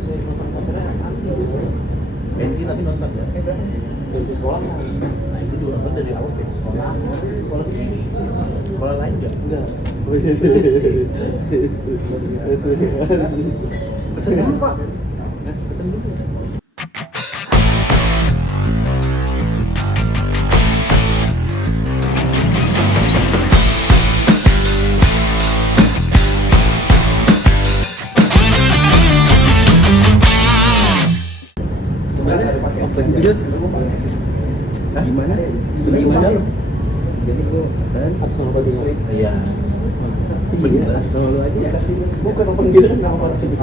bisa nonton pacarnya nanti Bensin tapi nonton ya. bensin sekolah mau. Nah itu juga nonton dari awal dari sekolah. Sekolah sini Sekolah lain enggak? enggak. Pesen dulu Pak. Pesen dulu. Hah? Gimana? Jadi gua pesan Atau sama bagi Iya. beli sama lu aja. bukan open gitu kan nama orang ini.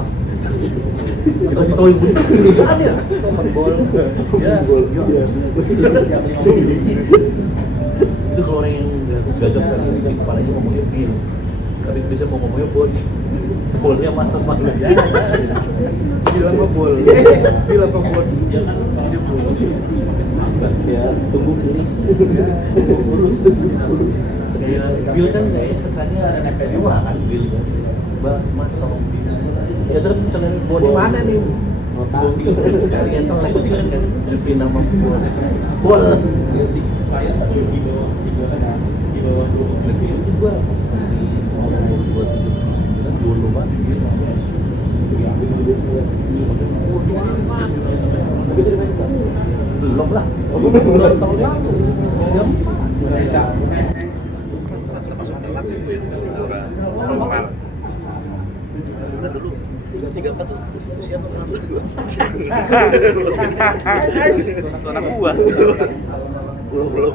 Kasih tahu ibu pilihan ya. Open ball. Ya. Ball. Iya. Itu kalau orang yang gagap kan di kepalanya ngomongnya pil. Tapi bisa mau ngomongnya bol. Bolnya mantap banget. Ya. Bilang apa bol? Bilang apa bol? Ya, tunggu kiri sih. Urus. Bil kan kayaknya kesannya mewah kan bil. Mbak, Mas tolong bil. Ya kan pesanan bol di mana nih? Nota. Sekali ya selek kan lebih nama bol. Bol. Musik saya di bawah 20 Lebih itu gua masih buat 79 dulu kan. Tapi itu di mana Pak? Belum lah. Belum tahun lalu. Jam 4. Bisa. Termasuk telat sih normal. Udah dulu. 34 tuh siapa kenapa tuh? Tuh anak gua. Belum.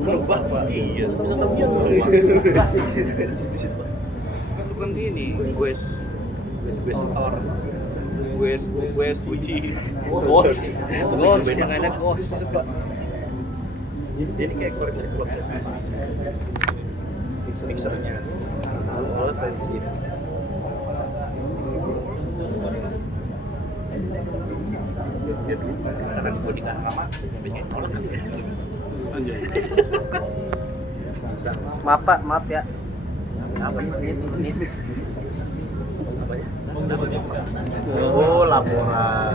Belum bapak. Iya. Di situ Pak. Kan bukan ini, West Store. West Gucci. Ghost yang ada Ghost di situ Pak. Ini kayak koleksi clothes ya. Mixernya. Oleh fancy. Dia dulu kadang gua nikah lama bikin kolot kali ya. Maaf Pak, maaf ya. Apa ini? Apanya? Oh, laporan.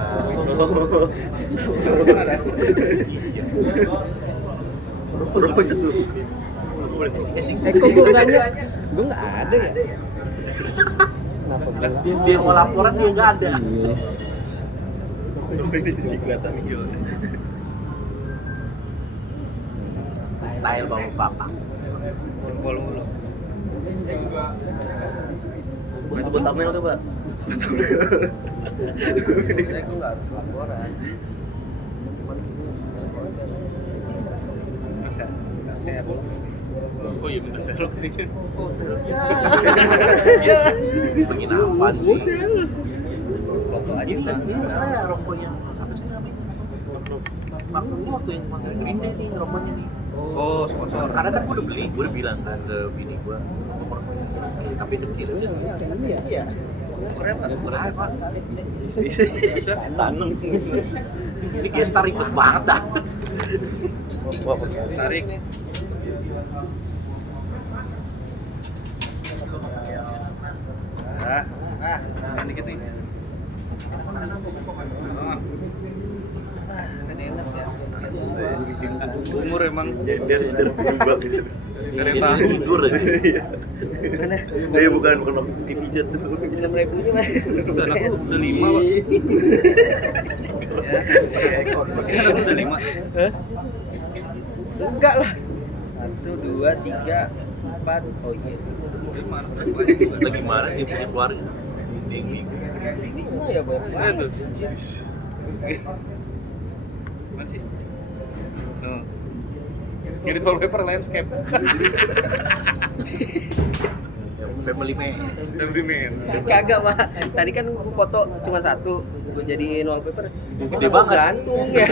Rohnya tuh. Aku boleh kasih. Kok gua enggak ada? Gua enggak ada ya. Kenapa gua? Dia mau laporan dia nggak ada. Iya. Roh ini jadi kelihatan nih gimana. Style bapak. Jempol mulu. Itu buat thumbnail tuh Pak. Sebenarnya gua enggak harus laporan. Cuman sini Bisa share. Oh iya minta share ini. Ya. Pengen apaan sih? Foto aja Ini Pak. saya rokoknya sampai sini apa? Maklumnya waktu yang konser Green Day nih rokoknya nih. Oh, sponsor. Karena kan gue udah beli, gue udah bilang kan ke bini gue rokoknya tapi kecil. iya. Keren Pak. Keren pak. Bisa tanam. Ini gestar ribet banget dah. Wah, tarik. Nah, dikit nih. Kan enak ya. Umur emang jeder berubah gitu. Dari tahu Tidur aja. Iya. Mana? Dia bukan dipijat tuh. 6.000-nya mah. Udah aku udah 5, Pak. Ya, aku udah 5. Hah? Enggak lah. 1, 2, 3, 4. Oh iya. Lagi mana dia punya keluarga? Ini. Oh ya banyak Mana banget. tuh? Mana sih? Oh. Ngedit wallpaper landscape. Family man. Every man. Kagak Pak. Tadi kan gua foto cuma satu. Gua jadiin wallpaper. Gede banget. Gantung ya.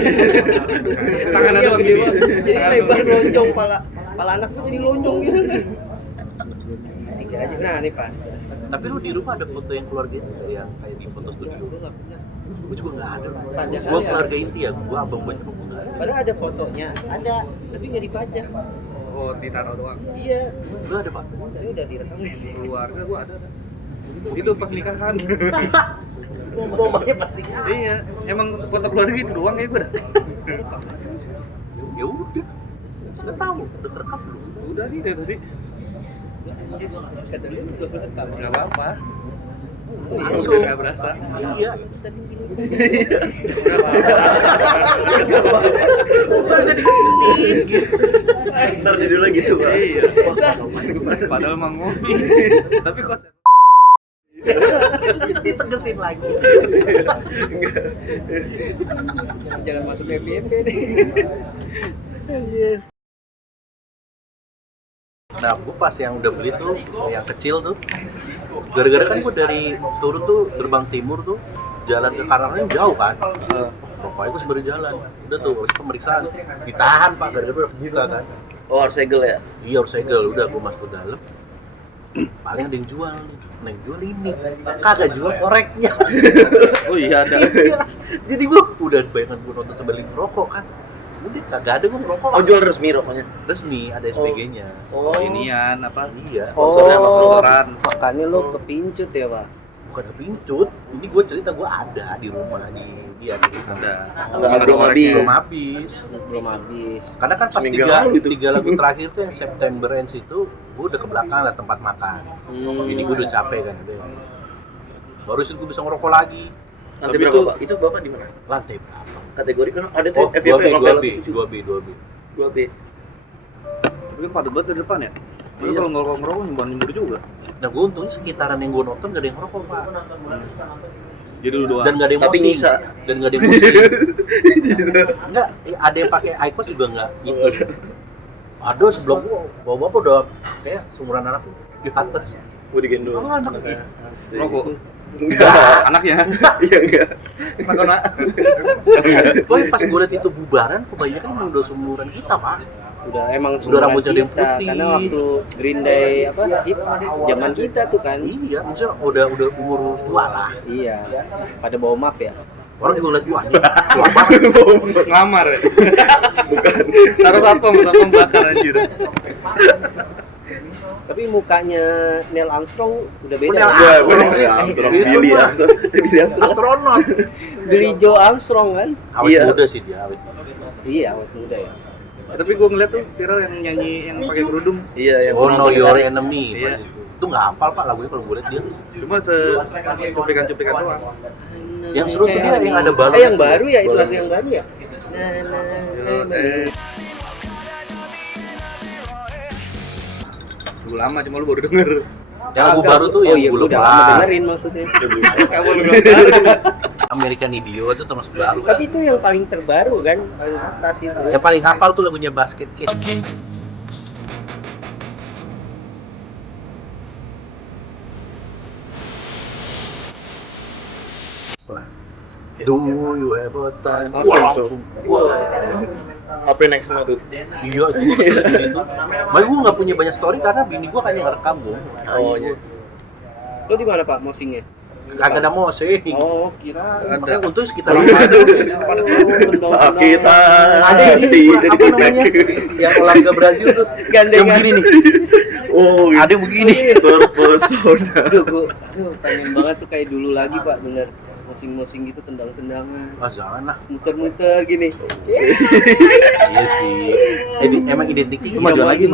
Tangannya Iya, doang gede gini. banget. Jadi lebar lonjong pala anak gua jadi lonjong gitu. Tiga aja. Nah, ini pas. Tapi lu di rumah ada foto yang keluarga itu yang kayak di foto studio? Gua enggak punya. Gue juga nggak ada. Tanya Gue kali keluarga inti ya, gue abang banyak gue nggak ada. Padahal ada fotonya, ada, tapi nggak dipajang. Oh, ditaruh doang. Iya, Gue ada pak. ini udah direkam nih. Keluarga gua ada. Itu pas nikahan. Momennya pasti. Iya, emang foto keluarga itu doang ya gue dah. Ya udah tahu, udah kerekam belum? Udah nih dari tadi. Kata lu udah rekam. Enggak apa-apa. Langsung. Udah enggak berasa. Iya. Baru jadi genit gitu. Ntar jadi dulu gitu, Pak. Iya. Padahal emang ngopi. Tapi kok Ditegesin lagi. Jangan masuk FYP nih. Anjir. Nah, gue pas yang udah beli tuh, yang kecil tuh, gara-gara kan gue dari turun tuh gerbang timur tuh, jalan ke Karangnya jauh kan, rokoknya gue sembari jalan, udah tuh harus pemeriksaan, ditahan pak, gara-gara udah buka kan. Oh, harus segel ya? Iya harus segel, udah gue masuk ke dalam, paling ada yang jual nih, nah yang jual ini, kagak jual koreknya. oh iya ada. Iya. Jadi gue udah bayangan gue nonton sambil ngerokok kan, udah kagak ada gue ngerokok. Oh, jual resmi rokoknya? Resmi, ada SPG-nya. Oh, Inian apa? Iya. Sponsornya sama sponsoran. Makanya lo kepincut ya, Pak? Bukan kepincut, ini gue cerita gue ada di rumah di dia di Ada. Belum habis. belum habis. Belum habis. Karena kan pas Seminggu lalu itu. tiga lagu terakhir tuh yang September Ends itu gue udah ke belakang lah tempat makan. Ini gue udah capek kan udah. Baru sih gue bisa ngerokok lagi. Lantai Tapi berapa, itu- Pak? Itu Bapak di mana? Lantai berapa? Kategori kan ada tuh Oh, FYP 2B. 2B. Tapi kan padat banget dari depan ya. Lu Iya. kalau ngerokok nyembur juga. Nah gue untungnya sekitaran yang gue nonton gak ada yang ngerokok pak. Jadi lu doang. Dan gak ada yang Tapi mosing. ngisa. Dan gak ada yang mosing. Enggak, ada yang pakai IQOS juga enggak gitu. Aduh sebelah gua, bapak udah kayak seumuran anakku di atas. Gue digendong. Oh, anak. Asik. Rokok. Enggak. Anaknya. Iya enggak. Anak-anak. Pokoknya pas gue liat itu bubaran, kebanyakan emang udah seumuran kita pak. Udah emang Udah seumuran rambutnya ada yang kita, putih. karena waktu Green Day apa hits zaman kita tuh kan. Iya, maksudnya udah umur tua lah. Iya. Pada bawa map ya. Orang juga ngeliat wah, ini tua banget. Ngelamar ya? Bukan. Taruh satpam bakar anjir. Tapi mukanya Neil Armstrong udah beda. Neil ya? Armstrong sih. Armstrong. Itu Billy mah. Armstrong. Billy Armstrong. Astronot. Billy Joe Armstrong kan? Awet Iya. muda sih dia, awet. Iya, awet muda ya. Tapi gue ngeliat tuh viral yang nyanyi yang pakai kerudung. Iya, yang Oh, Know Your nari. Enemy Iya. pas itu. Itu nggak hafal pak lagunya kalau gue liat dia. Cuma cuplikan-cuplikan doang. Yang seru tuh dia yang ada balon. yang baru ya, itu Balon. lagu yang baru ya? Lagu lama cuma lu baru denger. Yang lagu baru tuh yang iya, gue udah lama dengerin maksudnya. Kamu lu bilang American Idiot itu termasuk baru kan. Tapi itu yang paling terbaru kan, paling atas itu. Yang paling hafal tuh lagunya Basket Case. Do you ever time? Langsung. Wah, langsung. Wah. HP next semua tuh. Iya, gitu. Makanya gue nggak punya banyak story karena bini gue kan yang ngerekam gue. Oh iya. Lo di mana Pak mosingnya? Kagak ada mosing. Oh, kira Makanya untung sekitar sakitan. ada ini apa namanya yang olahraga Brazil tuh yang begini nih. Oh, Ada yang begini. terpesona. Aduh, pengen banget tuh kayak dulu lagi Pak, bener. Mosing-mosing gitu, tendang-tendangan. Ah jangan lah. Muter-muter gini. Iya sih. Emang identiknya majuan lagi.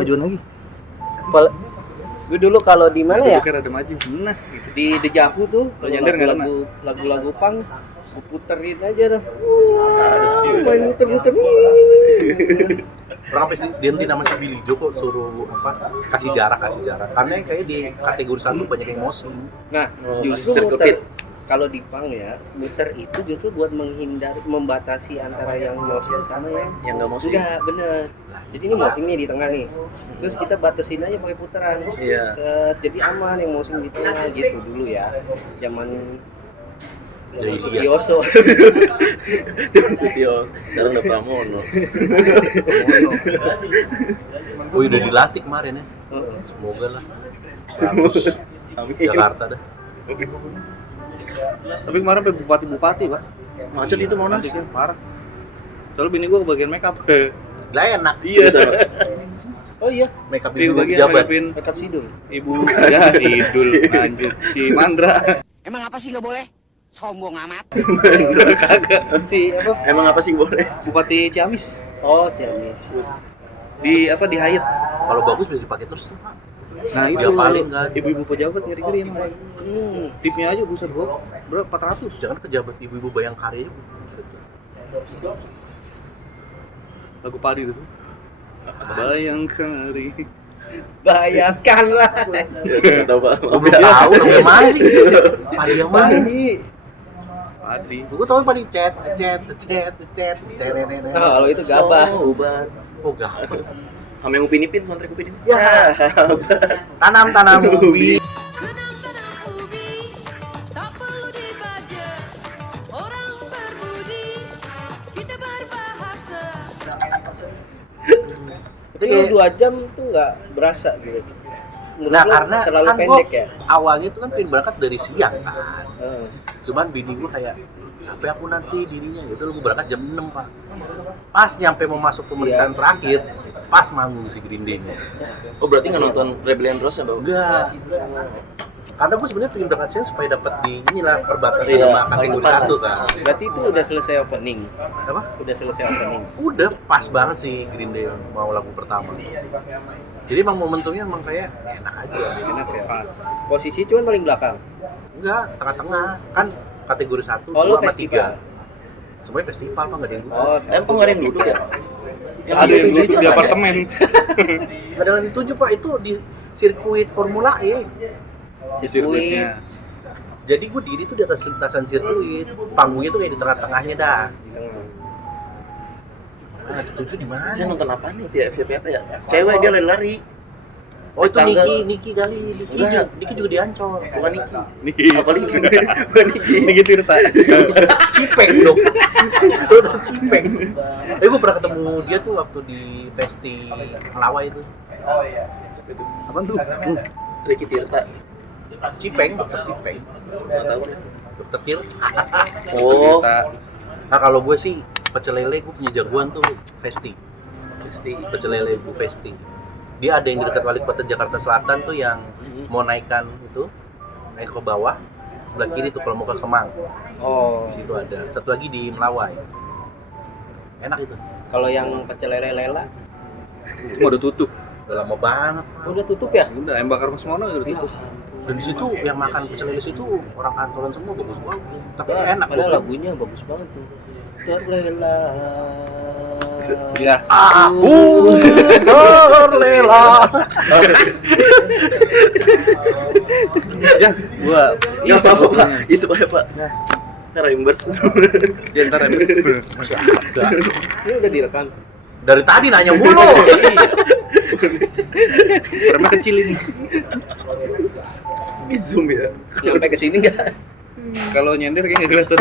Gue dulu kalau di mana ya? Bukan ada maju. Nah, gitu. Di Dejavu tuh, Lo nyender nggak lagu-lagu pang, gue puterin aja dah. Main muter-muter. Orang apa sih dihentiin sama si Billy Joe kok suruh apa kasih jarak karena yang kayak di kategori 1 banyak yang mosing. Nah, justru circle muter. pit. Kalau di pang ya, muter itu justru buat menghindari, membatasi antara yang mosing sama yang nggak mosing. enggak, bener. Jadi ini mosing nih di tengah nih. Terus kita batasin aja pakai putaran. Iya. Set, jadi aman yang mosing di tengah gitu dulu ya. Zaman Jadi Sutioso. Tio, sekarang udah Pramono. Wih udah dilatih kemarin ya. Semoga lah. Bagus. Amin. Jakarta dah. Tapi kemarin sampai bupati, Pak. Macet itu Monas. Parah. Soalnya bini gua kebagian make up. Lah enak. Iya. Oh iya, Makeup Ibu ibu bagian pejabat. ngadepin makeup sidul. ibu ya si Idul lanjut si Mandra. Emang apa sih nggak boleh? Sombong amat. Kagak si apa? Emang apa sih boleh? Bupati Ciamis Oh, Ciamis. di apa di Hayat. Kalau bagus bisa dipakai terus tuh, Pak. Nah itu paling kan. ibu-ibu pejabat ngeri-ngeri emang. Tipnya aja buset gua berapa 400. Jangan pejabat ibu-ibu Bayangkari aja. Buset. Lagu padi tuh. Bayangkari. Bayangkanlah. Saya tahu Pak. Gua belum tahu lagu yang mana sih. Padi yang mana? Padi. Gua tahu padi cet. Nah, kalau itu gabah. Sobat. Oh, gabah. Sama yang Upin Ipin, soundtrack Upin Ipin. Ya. Tanam ubi. Tanam ubi, tak perlu dibajak. Orang berbudi, kita berbahasa. Tapi kalau 2 jam tuh nggak berasa gitu. Menurut Nah, lo karena terlalu kan pendek gua ya. awalnya tuh kan pengen berangkat dari siang kan. Eh. Cuman bini gua kayak capek aku nanti dirinya, yaudah lu berangkat jam 6 Pak. Pas nyampe mau masuk pemeriksaan terakhir, pas manggung si Green Day. Oh berarti nggak nonton Rebellion Rose ya Bang? Enggak. Karena gue sebenarnya pengen berangkat siang supaya dapat di inilah perbatasan Iya, sama kategori paling 1 kan. Berarti itu udah selesai opening. Apa? Udah selesai opening. Udah pas banget sih Green Day mau lagu pertama. Jadi emang momentumnya emang kayak enak aja. Enak ya. Pas. Posisi cuman paling belakang. Enggak, tengah-tengah. Kan kategori 1, Oh, lu 2 sama festival. 3. Semuanya festival Pak, enggak ada yang duduk. Oh, Emang nggak ada yang duduk ya? Yang Ada yang 27 duduk itu di apa? apartemen. Nggak ada yang dituju Pak, itu di sirkuit Formula E. sirkuit. Jadi gue diri tuh di atas lintasan sirkuit. Panggungnya tuh kayak di tengah-tengahnya dah. Nah, dituju di mana? Saya nonton apa nih? Dia FYP apa ya? Cewek dia lari-lari. Oh itu Tangga. Niki kali. Enggak. Niki juga di Ancol. Bukan Niki. Nih. Apa Niki? Bukan Niki. Ini gitu Tirta. Cipeng dong. Lu tahu Cipeng. Gue pernah ketemu dia tuh waktu di Festi Melawai itu. Siapa itu? Apaan tuh? Ricky Tirta. Cipeng, dokter Cipeng. Nggak tahu ya. Dokter Tirta. Oh. Tirta. Nah kalau gue sih pecel lele gue punya jagoan tuh Festi. Pasti. Pecel lele Bu Festi. Dia ada yang di dekat Wali Kota Jakarta Selatan tuh yang mau naikkan itu naik ke bawah sebelah kiri tuh kalau mau ke Kemang. Oh. Di situ ada. Satu lagi di Melawai. Enak itu. Kalau yang pecel lele lela Mau udah tutup. Udah lama banget. Pak. udah tutup ya? Udah ayam bakar Mas Mono udah tutup. Dan di situ yang makan pecel lele itu orang kantoran semua bagus banget. Tapi enak Padahal loh. lagunya bagus banget tuh. Terlela. Ya. Aku terlela. Ya, gua Ya apa Pak? Isu apa Pak? Ntar reimburse. ya ntar ya. Masih ada. Ini udah direkam. Dari tadi nanya mulu. Remnya kecil ini. Di zoom ya. Sampai ke sini enggak? Kalau nyender kayaknya kelihatan.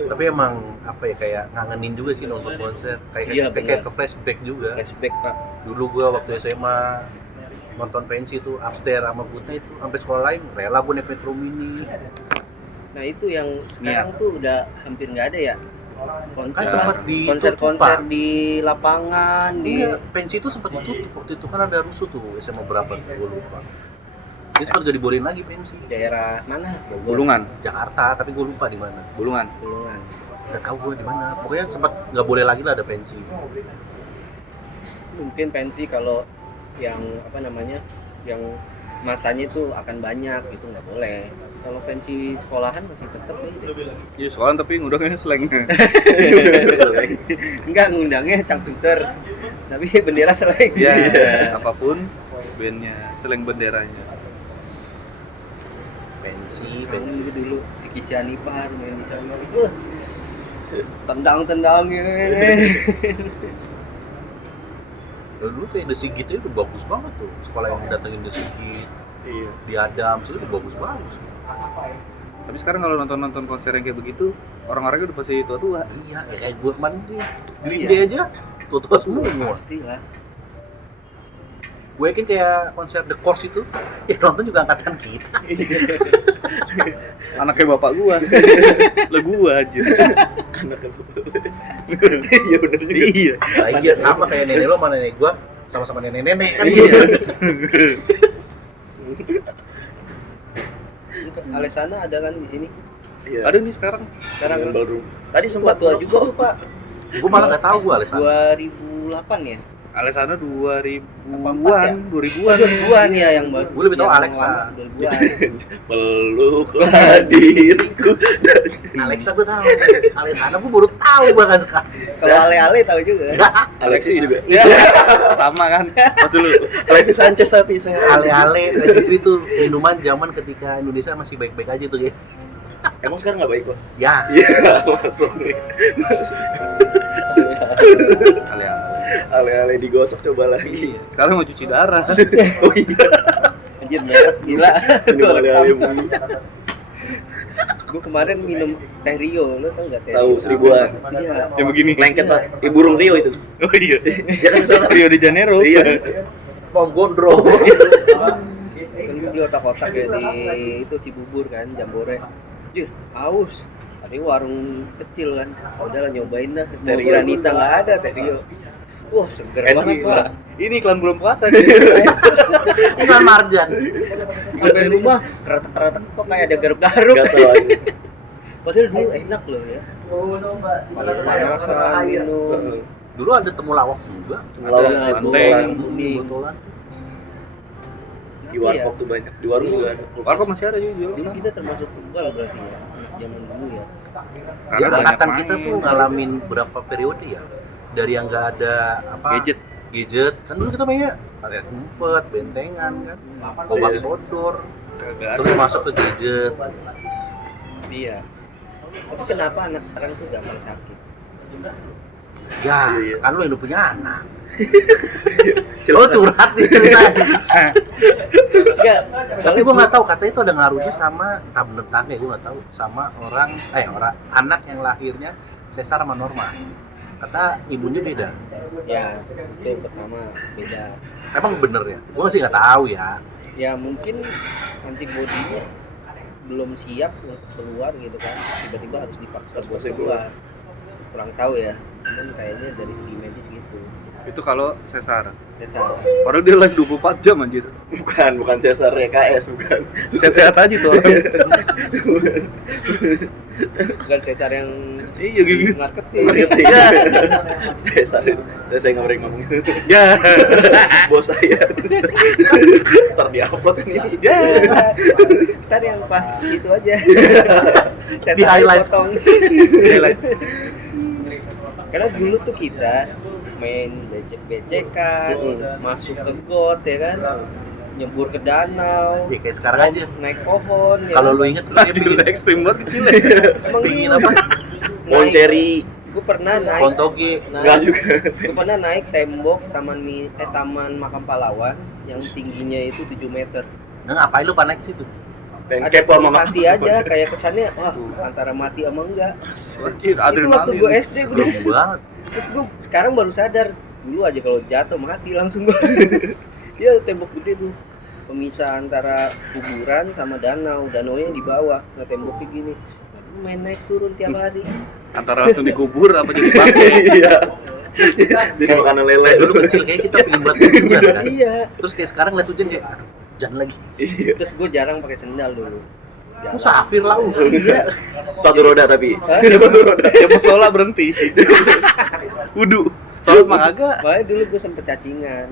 Tapi emang apa ya kayak ngangenin juga sih nonton konser. Iya, Kayak benar. ke flashback juga. Flashback, Pak. Dulu gua waktu SMA nonton pensi itu upstairs sama Gutnya itu sampai sekolah lain rela gue naik Metro Mini. Nah, itu yang sekarang tuh udah hampir nggak ada ya. Kan sempat ditutup, konser-konser Pak. di lapangan, di Enggak, pensi itu sempat ditutup waktu itu kan ada rusuh tuh SMA berapa tuh gue lupa. Ini sempat gak dibolehin lagi pensi. daerah mana? Bogor, Bulungan, Jakarta tapi gue lupa di mana. Bulungan. Bulungan. Gak tahu gue di mana. Pokoknya sempat nggak boleh lagi lah ada pensi. Mungkin pensi kalau yang apa namanya, yang masanya itu akan banyak itu nggak boleh. Kalau pensi sekolahan masih tetap ya. Iya, soalnya tapi ngundangnya slang. Enggak, ngundangnya cangcuter. Tapi bendera seleng. Ya, apapun bandnya, slang benderanya. Pensi Pensi dulu Iki Sianipar main di sana. Tendang-tendangnya. Dulu kayak The Sigit itu udah bagus banget tuh. Sekolah yang datengin The Sigit, Iya. di Adams itu udah bagus-bagus. Tapi sekarang kalau nonton konser yang kayak begitu, orang-orangnya udah pasti tua-tua. Iya, ya kayak gue kemarin tuh Green Day aja tua-tua semua. Pastilah. Gue yakin kayak konser The Course itu, ya nonton juga angkatan kita. Anaknya bapak gua. Lah gua aja. Iya bener juga. Iya. Nah, iya sama kayak nenek lo sama nenek gua, sama-sama nenek-nenek kan Iya. gitu. Alesana ada kan di sini. Iya. Ada nih sekarang. Sekarang kan Ballroom. Tadi sempat tua juga tuh Pak. Gua malah nggak tahu gua Alesana. 2008 ya. Alesana 2000-an, ya? 2000-an. 2000-an ya yang baru. Gua lebih tahu yang Alexa. lama, 2000-an. Peluklah diriku. Alexa gua tahu. Alesana gua baru tahu bahkan sekarang. Kalau ale-ale tahu juga. Alexis juga. Ya, sama kan. Pas dulu. Alexis Sanchez tapi saya. Ale-ale resistri itu minuman zaman ketika Indonesia masih baik-baik aja tuh ya. Emang sekarang nggak baik kok? Ya, Iya, masuk nih. Ale-ale digosok coba lagi. Sekarang mau cuci darah. Oh iya. Anjir merek gila. Minum ale-ale mulu. Gue kemarin minum teh Rio, lo tau gak teh Tahu Rio? 1000-an. Iya. Yang begini. Lengket Pak. Burung Rio itu. Oh iya. Ya kan soalnya Rio de Janeiro. Iya. Pom gondrong. Kan gue beli otak-otak ya di itu Cibubur kan, Jambore. Jir, haus. Tapi warung kecil kan. Udah lah nyobain dah. Teh Rio. Granita nggak ada teh Rio. Wah seger Enak, banget gila. Pak. Ini iklan belum puasa nih. Iklan Marjan. Sampai rumah keretek-keretek kok kayak ada garuk-garuk. Gatal lagi. Padahal dulu enak loh ya. Panas-panasan minum. Dulu ada temulawak juga. Lawan Ada banteng. yang kuning. Botolan. Di warkop tuh banyak. Di warung juga ada. Warkop masih ada juga. Jadi kita termasuk tunggal berarti ya anak zaman dulu ya. Jadi banyak angkatan main. kita tuh ngalamin berapa periode ya? Dari yang nggak ada apa gadget kan dulu kita mainnya ada umpet, bentengan kan, kobak sodor, Kagak terus ada. masuk ke gadget. Iya. Tapi kenapa anak sekarang tuh gampang sakit? Ya, Iya. kan lo yang udah punya anak. Lo curhat nih ceritanya. Enggak, Tapi gue nggak tahu katanya itu ada ngaruhnya sama entah bener entah enggak, gue nggak tahu sama orang anak yang lahirnya sesar sama normal. Kata ibunya beda. ya itu yang pertama beda. Emang bener ya? Gue sih nggak tahu ya. Ya mungkin antibodinya belum siap untuk keluar gitu kan. Tiba-tiba harus dipaksa buat keluar. Kurang tahu ya. Cuman kayaknya dari segi medis gitu. Itu kalau sesar. Sesar. Padahal dia live 24 jam anjir. Bukan Cesar KS bukan. Sehat-sehat aja tuh orang. Bukan sesar yang Iya gini. marketing. Marketing. Cesar itu. Saya nggak berani ngomong. Ya. Bos saya. Ntar di-upload ini. Ya. Ntar yang pas gitu aja. Di highlight. Potong. Highlight. Karena dulu tuh kita main becek-becekan, masuk ke got ya kan, nyebur ke danau, Ya kayak sekarang aja. naik pohon. Ya Kalau kan? lu inget dia Anjir udah bikin ekstrim banget kecil ya. Emang bikin apa? Monceri. Gue pernah naik. Kontogi. Enggak juga. Gue pernah naik tembok taman makam pahlawan yang tingginya itu 7 meter. Nah, ngapain lu panik situ? Pengen Ada kepo sama sensasi aja, kayak kesannya wah antara mati sama enggak. Anjir, Itu waktu gue SD Belum bener. banget. Terus gue sekarang baru sadar, dulu aja kalau jatuh mati langsung gue. Dia tembok gede tuh, pemisah antara kuburan sama danau, danaunya di bawah, nah temboknya gini. Nah, gue main naik turun tiap hari. Antara langsung dikubur apa jadi pakai. Iya. Jadi makanan lele Dulu kecil kayak kita pengen buat hujan kan. Iya. Terus kayak sekarang lihat hujan kayak aduh, hujan lagi. Iya. Terus gue jarang pakai sendal dulu. Jalan. Musafir lah. Iya. Sepatu roda tapi. Hah? Sepatu roda. Ya musola berhenti. Wudu. Sholat mah kagak. Makanya dulu gue sempet cacingan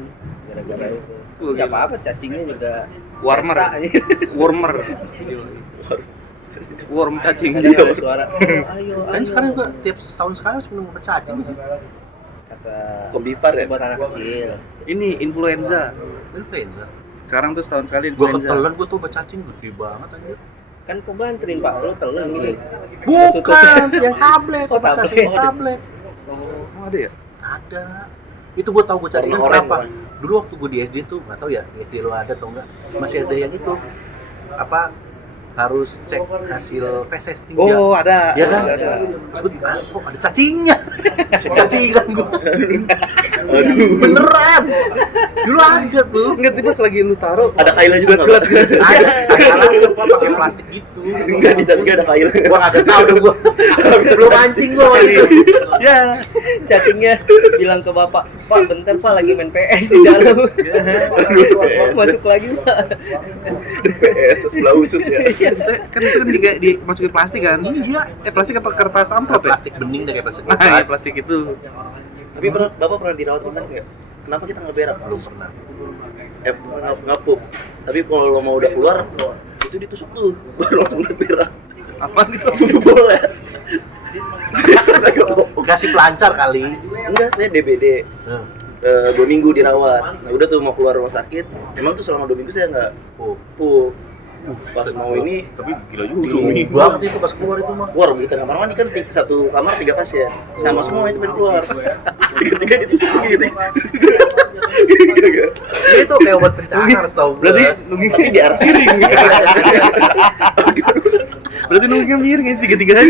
gara-gara itu. Oh, Gak gitu. apa-apa, cacingnya juga Warmer. pesta aja. Warmer. Worm cacing. Kadang ada suara. Oh, ayo. Kan sekarang juga tiap tahun sekali harus minum obat cacing sih. Kata Kombipar ya? buat anak kecil. Ini influenza. Influenza. Sekarang tuh setahun sekali Gua influenza. ketelan gua tuh obat cacing gede banget anjir. Kan kau banterin Pak, lu telan nih. Bukan, yang tablet, Oh, obat tablet. cacing tablet. Oh, ada ya? Ada. Itu gua tahu gua cacing kan Warna kenapa? oranye, Dulu waktu gua di SD tuh, enggak tahu ya di SD lo ada atau enggak. Masih ada yang itu. Apa harus cek hasil feses nih. Oh, ada. Ya kan? Ada. Terus gue, kok ada cacingnya? Cacingan gue. Beneran. Dulu ada tuh. Enggak, tiba pas lagi lu taruh Ada kailnya juga nggak? Ada alatnya Pak, pakai plastik gitu. Enggak, di tas gue ada kail. Gua kagak tahu dong gua. Belum mancing gua itu. Ya, chattingnya bilang ke bapak, Pak bentar Pak lagi main PS di dalam. Masuk lagi Pak. PS sebelah usus ya. kan itu kan dimasukin plastik kan? Iya. Plastik apa kertas amplop ya? Plastik bening deh kayak plastik Nah, obat. ya, plastik itu. Tapi Bapak pernah dirawat rumah sakit nggak? Kenapa kita nggak berak? Belum pernah. Bukan nggak pup. Tapi kalau mau udah keluar, itu ditusuk tuh, baru langsung berak. Apa gitu? Boleh. Kasih pelancar kali. Enggak, saya DBD. 2 minggu dirawat. Nah udah tuh mau keluar rumah sakit. Emang tuh selama 2 minggu saya nggak pup. Pas mau ini, Tapi gila juga. Bingung Banget itu pas keluar itu mah. keluar begitu kamar mandi kan satu kamar 3 pasien. Sama semua itu pengen keluar. Tiga-tiga ditusuk gitu. Itu kayak obat pencanar setahu gua. Berarti nungging Tapi di arah siring. berarti nunggingnya miring ini tiga-tiganya.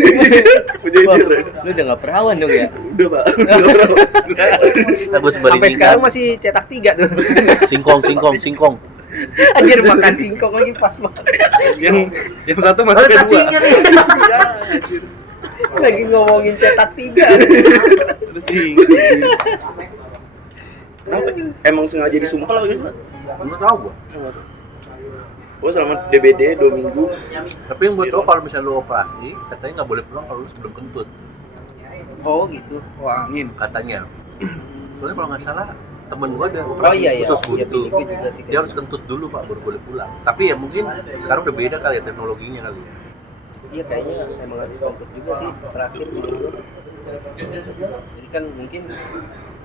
Berjejer. Lu udah nggak perawan dong ya? Udah Pak. Nah, gua sebarin Sampai sekarang masih cetak 3 tuh. singkong. Anjir makan singkong lagi pas banget. yang satu masuk Ada ke cacingnya 2. nih. Lagi ngomongin cetak 3. Terus sih. Kenapa? Emang sengaja disumpal apa gimana? Enggak tahu gua. Oh selama DBD 2 minggu. Tapi yang gua tahu kalau misalnya lu operasi, katanya nggak boleh pulang kalau lu sebelum kentut. Oh gitu. Oh, angin. Katanya. Soalnya kalau nggak salah temen gua ada Oh operasi iya iya. khusus Iya, buntu. bini gua juga sih. Dia harus kentut dulu Pak baru boleh pulang. Tapi ya mungkin sekarang udah beda kali ya teknologinya kali ya. Iya kayaknya emang harus kentut juga sih terakhir dulu. Jadi kan mungkin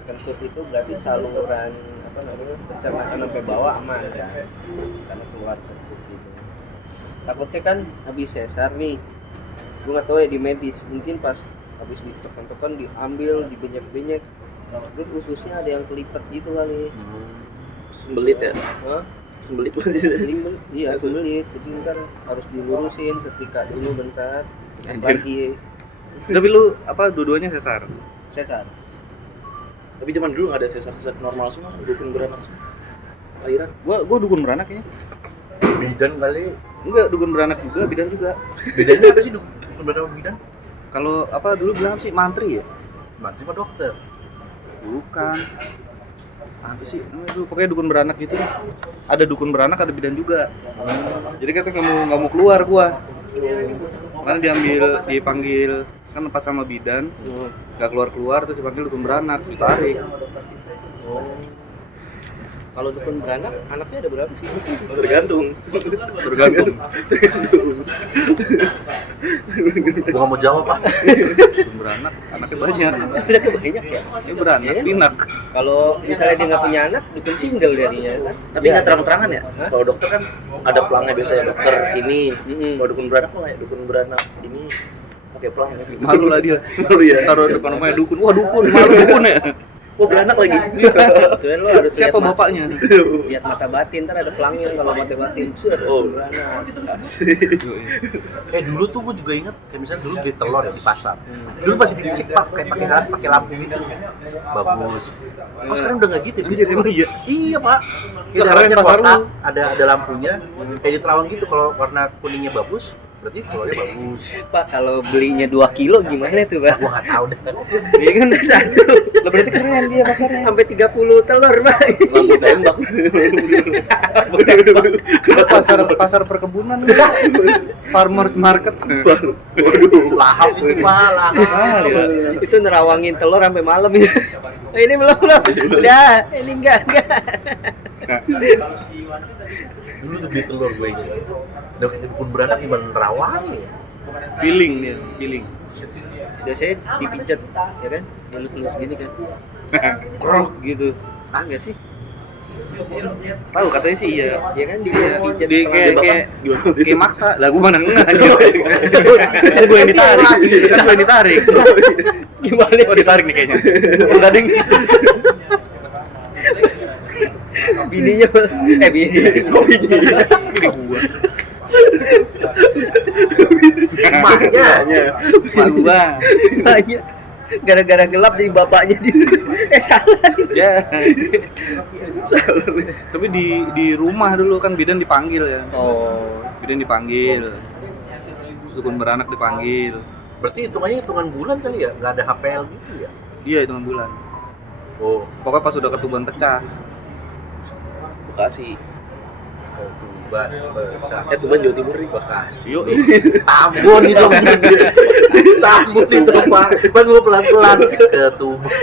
kentut itu berarti saluran apa namanya pencernaan sampai bawah aman ya, karena keluar kentut gitu. Takutnya kan habis sesar nih, gue nggak tahu ya di medis mungkin pas habis ditekan-tekan diambil dibenyak-benyak terus ususnya ada yang kelipet gitu kali. Sembelit ya. Hah? Sembelit Iya sembelit, jadi ntar harus dilurusin setrika dulu bentar Anjir. lagi Tapi lu apa dua-duanya sesar? sesar. Tapi zaman dulu nggak ada sesar normal semua, dukun beranak semua. Lahiran. Gua dukun beranak kayaknya. Bidan kali. Enggak, dukun beranak juga, bidan juga. Bedanya apa sih dukun beranak sama bidan? Kalau apa dulu bilang sih mantri ya? Mantri apa dokter? Bukan. Apa sih? Itu pokoknya dukun beranak gitu. Ada dukun beranak, ada bidan juga. Jadi katanya nggak mau keluar gua. Karena dipanggil kan pas sama bidan, nggak keluar terus dipanggil dukun beranak, ditarik. Kalau dukun beranak anaknya ada berapa sih? Tergantung. Gua nggak mau jawab Pak. Dukun beranak, anaknya banyak. Ada banyak ya. Dia beranak, pinak. Kalau misalnya dia nggak punya anak, dukun single jadinya kan? Tapi nggak terang-terangan ya. Kalau dokter kan ada pelangnya biasanya dokter ini. Mm-mm. Kalau dukun beranak mah ya dukun beranak ini pakai pelang ya. Malu lah dia. Malu ya. Taruh depan rumahnya dukun. Wah dukun, malu dukun ya. Oh beranak lagi. Sebenarnya lo harus Siapa lihat bapaknya? lihat mata batin, ntar ada pelangnya kalau mata batin. Oh. Beranak. Kayak dulu tuh gua juga ingat kayak misalnya dulu beli telur ya di pasar. Dulu masih dicek Pak pakai lampu gitu. Bagus. Oh sekarang udah nggak gitu ya? Emang iya? Iya Pak. Kayak Lah, dalamnya pasar kotak, lu. ada lampunya. Kayak di Terawang gitu kalau warna kuningnya bagus, berarti telurnya bagus. Pak, kalau belinya 2 kilo gimana tuh, Pak? Gua nggak tahu deh. Iya kan? Satu Lah berarti keren dia pasarnya. sampai 30 telur, Pak. Lampu tembak. Pasar perkebunan. Farmers market. Lahap itu Pak, lahap. Itu nerawangin telur sampai malam ya. Oh, ini belum. Udah, ini enggak. Dulu tuh beli telur gue ini. Udah kayak dukun beranak di Nerawang ya. Feeling dia, feeling. Biasanya dipijat, ya kan? Dilus-lus gini kan. Krok gitu. Ah, enggak sih? Tahu katanya sih iya. Ya kan Iya. dipijat. Di kayak maksa. Lah gua mana enggak. Kan gua yang ditarik. Kan gua yang ditarik. Gimana Oh sih? ditarik nih kayaknya. Tadi Bininya bini. Kok bini? ini gua. Emaknya. Gua. Maknya gara-gara gelap jadi bapaknya dia. Salah. Ya. Tapi di rumah dulu kan bidan dipanggil ya. Oh. Bidan dipanggil. Dukun beranak dipanggil. Berarti hitungan bulan kali ya? Nggak ada HPL gitu ya? Iya, hitungan bulan. Oh, Pokoknya pas udah ketuban pecah. Bekasi. Tuban pecah. Tuban Jawa Timur nih. Bekasi. Yuk. Tambun itu. Tambun itu Pak. Bang gue pelan-pelan ke Tuban.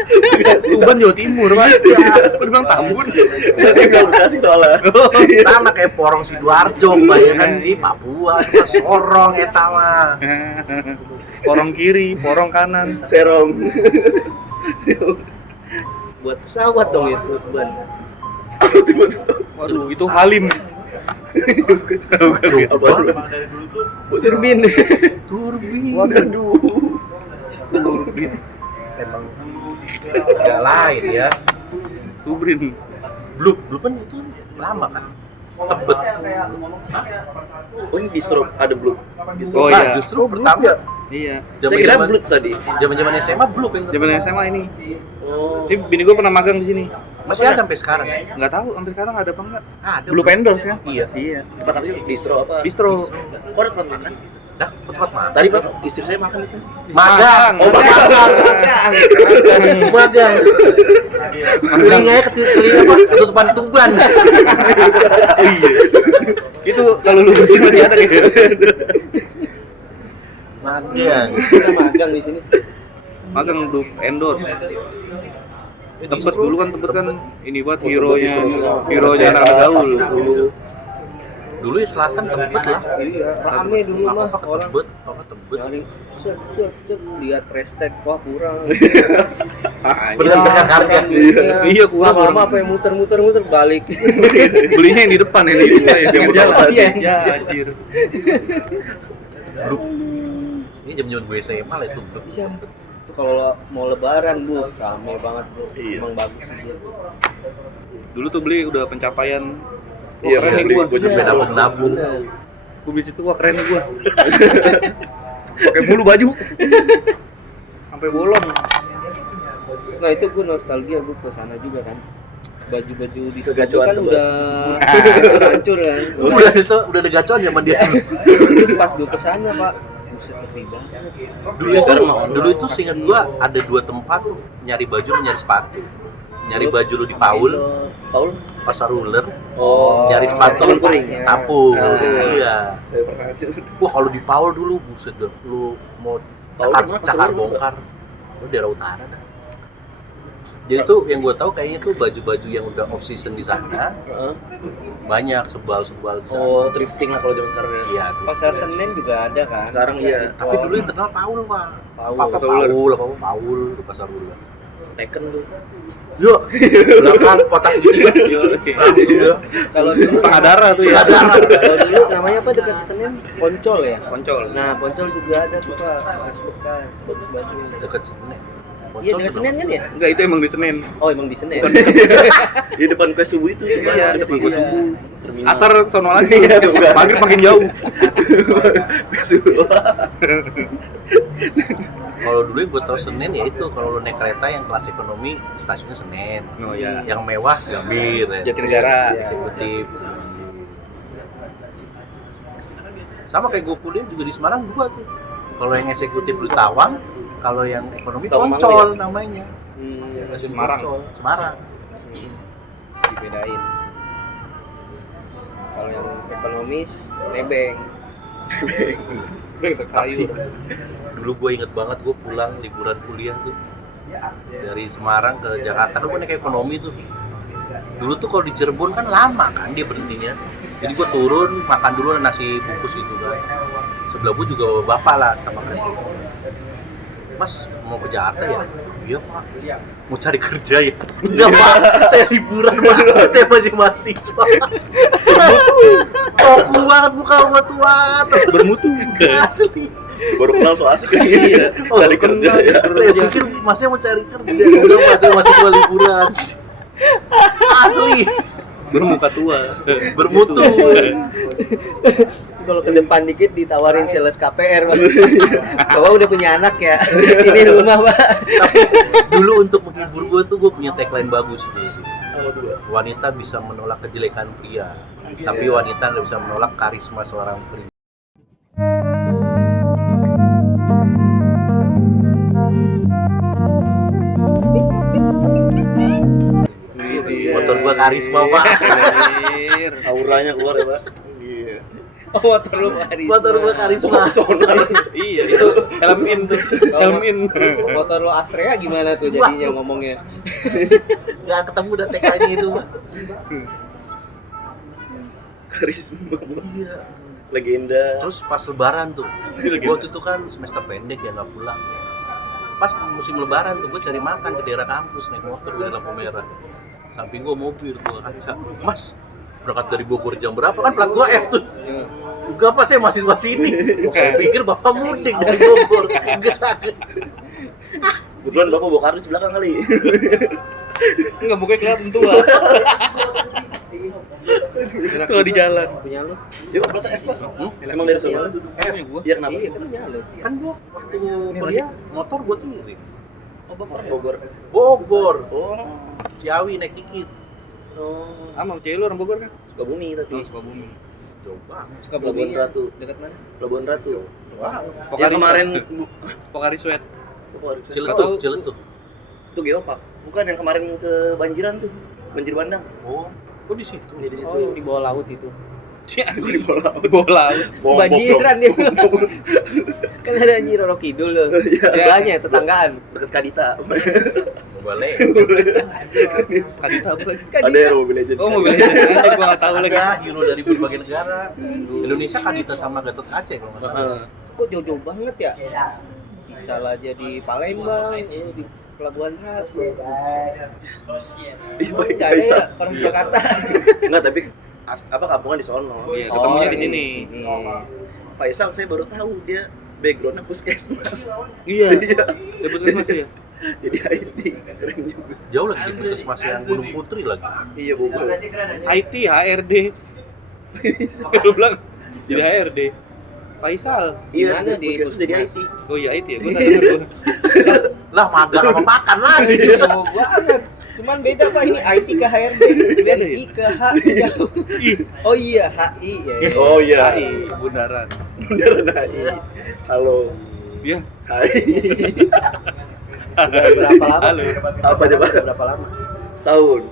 Tuban Jawa Timur, Pak. Ya. Udah bilang Tambun. Berarti nggak Bekasi soalnya. Sama kayak Porong Sidoarjo, banyak kan di Papua, itu Sorong eta mah. Porong kiri, porong kanan. Serong. Buat pesawat dong itu, Ban. Waduh, itu Halim. Turbin. Turbin. Waduh. Turbin. Emang agak lain ya. Tubrin. Blue kan itu lama kan. Tebet. Oh ini distro ada Blue. Oh, Nah, iya. justru pertama Iya. Saya kira Blue tadi. Zaman SMA Blue yang Zaman SMA ini. Oh. Ini bini gue pernah magang di sini. masih ada sampai sekarang. Nggak tahu sampai sekarang ada apa enggak? Ada. Blue Pendors kan? Iya. Iya. Tempat apa sih? Distro apa? Distro. Kok ada tempat makan? Dah, tempat mana? Tadi Pak, istri saya makan di sini. Magang. Oh, magang. Magang. Telinganya telinga apa? Ketutupan tuban. Oh iya. Itu kalau lu bersih masih ada gitu. Magang. Kita magang di sini. Magang Blue Endorse. Tebet dulu kan Tebet kan ini buat hero-nya anak gaul. Dulu ya selatan Tebet lah. Iya, rame dulu mah Apa orang. Tebet? Apa Tebet? Nyari set lihat prestek wah kurang. Berdasarkan harga. Iya, kurang. Lama apa yang muter balik. Belinya yang di depan ini yang jalan. Iya, anjir. Blue. Ini jam-jam gue SMA lah itu Blue. Iya. Itu kalau mau lebaran, Bu, rame banget, Bu. Emang bagus sih. Dulu tuh beli udah pencapaian. Iya, Keren nih beli. gua. Gua juga Bisa nabung. Gua beli situ, wah keren nih gua. Pakai mulu baju. Sampai bolong. Nah, itu gue nostalgia gue ke sana juga kan. Baju-baju di situ Kegacuan kan Tebet. udah hancur kan. Udah ada gacuan zaman dia. Terus pas gue ke sana, Pak, buset sepi banget. Dulu itu seingat gua ada 2 tempat nyari baju dan nyari sepatu. Nyari baju lu di Paul, pasar ruler. Oh. Nyari sepatu Taman Puring. Tapung. Ah. Iya. Saya pernah. Wah, kalau di Paul dulu buset dah. Lu mau Paul cakar, di mana? cakar Pasar Ruler, bongkar. Lu daerah utara dah. Jadi tuh yang gua tahu kayaknya tuh baju-baju yang udah off season di sana Heeh. banyak sebal-sebal di sana. Oh, thrifting lah kalau zaman sekarang ya. Iya tuh. Pasar Senen juga ada kan. Sekarang iya. Tapi dulu yang terkenal Paul, Pak. Paul. Apa Pasar Ruler. Paul di pasar ruler. Tekken tuh. Yuk, belakang kotak segitiga. Langsung ya. Kalau dulu Setengah darah tuh ya. Setengah darah. Kalau dulu namanya apa dekat Senen? Poncol ya. Poncol. Nah, Poncol juga ada tuh, Pak. Bekas bagus-bagus. Dekat Senen. Iya, dekat Senen kan ya? Enggak, itu emang di Senin. Oh, emang di Senen. Di depan kue subuh itu coba. Iya, Ada depan sih. kue subuh. Terminal. Asar sono lagi. Maghrib makin jauh. Kue subuh. Kalau dulu gue tau Senen ya itu kalau lu naik kereta yang kelas ekonomi stasiunnya Senen. Oh iya. Yang mewah Gambir ya. Jatinegara. Eksekutif. Sama kayak gue kuliah juga di Semarang dua tuh. Kalau yang eksekutif di Tawang, kalau yang ekonomi Tawang Poncol namanya. Stasiun Semarang. Poncol, Semarang. Dibedain. Kalau yang ekonomis, nebeng. Sayur. Dulu gue inget banget gue pulang liburan kuliah tuh dari Semarang ke Jakarta kan gue naik ekonomi tuh. Dulu tuh kalau di Cirebon kan lama kan dia berhentinya. Jadi gue turun makan dulu nasi bungkus gitu kan. Sebelah gue juga bapak lah sama kan. Mas mau ke Jakarta ya? Iya Pak. Mau cari kerja ya? Enggak Pak, saya liburan Pak. Saya masih mahasiswa. Oh banget muka gua tua. Bermutu. Asli. Baru kenal so asik kan. Iya. Cari kerja ya. Saya pikir masnya mau cari kerja. Enggak Pak, saya mahasiswa liburan. Asli. bermuka tua. Bermutu. Kalau ke depan dikit ditawarin sales KPR, Pak. Bapak udah punya anak ya? Ini rumah, Pak. Dulu untuk menghibur gue tuh gue punya tagline bagus tuh. Apa tuh, Bang? Wanita bisa menolak kejelekan pria, tapi wanita nggak bisa menolak karisma seorang pria. Motor gua karisma, Pak. Auranya keluar ya, Pak. Iya. Oh, motor lu Haris. Motor gua karisma. Iya, itu helm in tuh. Helm in. Motor lu Astrea gimana tuh jadinya ngomongnya? Nggak ketemu udah tagline itu, Pak. Karisma. Iya. Legenda. Terus pas lebaran tuh, waktu itu kan semester pendek ya nggak pulang. Pas musim lebaran tuh gue cari makan ke daerah kampus naik motor di lampu merah. Samping gue mobil tuh kaca. Mas, berangkat dari Bogor jam berapa kan plat gue F tuh. Enggak Pak, saya masih sini. Saya pikir Bapak mudik dari Bogor. Enggak. Kebetulan Bapak bawa kardus belakang kali. Enggak buka kelihatan tua. Tua di jalan. Punya lu? Yuk, plat F, Pak. Emang dari sana? Punya gua. Iya, kenapa? Iya, kan punya lu. Kan gue waktu kuliah motor gue kirim. Oh, Bapak orang Bogor. Bogor, Oh, Ciawi naik dikit. oh. Sama cewek lu orang Bogor kan? Sukabumi tapi. Oh, Sukabumi. Coba. Suka Pelabuhan bumi Ratu. dekat mana? Pelabuhan Ratu. Wah, Yang kemarin Pokari Sweat. Ciletuh. Itu Geopark. Bukan yang kemarin kebanjiran tuh. Banjir bandang. Oh di situ. Ini di situ. Oh, yang di bawah laut itu. Di bola. Bola. Banjiran dia bilang. Kan ada Nyi Roro Kidul loh. Sebelahnya tetanggaan. Deket Kadita. Boleh. Kadita apa lagi? Ada ya Mobile Legends. Oh, mobil aja. Gua enggak tahu lagi. Ya, hero dari berbagai negara. Indonesia Kadita sama Gatot Kaca kalau nggak salah. Kok jauh-jauh banget ya? Bisa lah jadi Palembang, di Pelabuhan Ratu. Iya, baik Enggak ada ya Faisal. orang Jakarta. Enggak, tapi apa kampungan di sono. Iya, ketemunya di Oh, sini. Faisal saya baru tahu dia backgroundnya puskesmas. Iya. Iya. Di puskesmas ya. Jadi IT keren juga. Jauh lagi di puskesmas yang Gunung Putri lagi. Iya, Bogor. IT HRD. Lu bilang jadi HRD. Faisal. Iya, Gimana di puskesmas jadi IT. Oh iya IT ya. Gua sadar gua. Lah magang sama makan lagi. Jauh banget. Cuman beda Pak, ini IT ke HRD dan I ke H jauh. Oh iya, HI ya. Oh iya. AI Bundaran. Beneran AI. Halo. Iya. Hai. Udah berapa lama? Halo. Apa coba? Berapa lama? Setahun.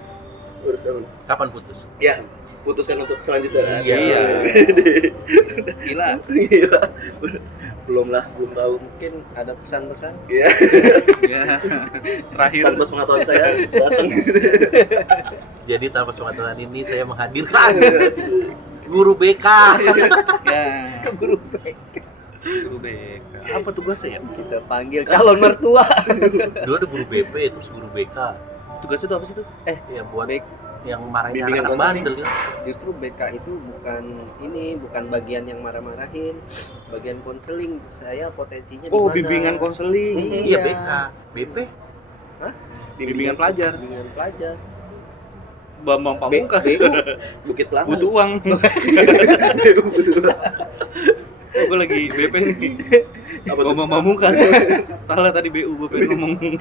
Baru setahun. Kapan putus? Ya, putuskan untuk selanjutnya. Iya. Gila. Gila. Belum lah, belum tahu. Mungkin ada pesan-pesan. Iya. Ya. Terakhir. Tanpa pengetahuan saya datang. Jadi tanpa sepengetahuan ini saya menghadirkan guru BK. Ya. Ke guru BK. Guru BK. Apa tugasnya ya? Kita panggil calon mertua. Dulu ada guru BP terus guru BK. Tugasnya itu apa sih tuh? Ya buat Baik. yang marahin Bimbingan anak konseling. bandel ya. Justru BK itu bukan bagian yang marah-marahin, bagian konseling. Saya potensinya di Oh, mana? bimbingan konseling. Iya. Iya BK. BP Bimbingan pelajar. Bimbingan pelajar. Bambang Pamungkas. Bukit Pelangi. Butuh uang. Oh, gue lagi BP nih. Apa tuh? Bambang Pamungkas. Salah tadi BU gue pengen ngomong.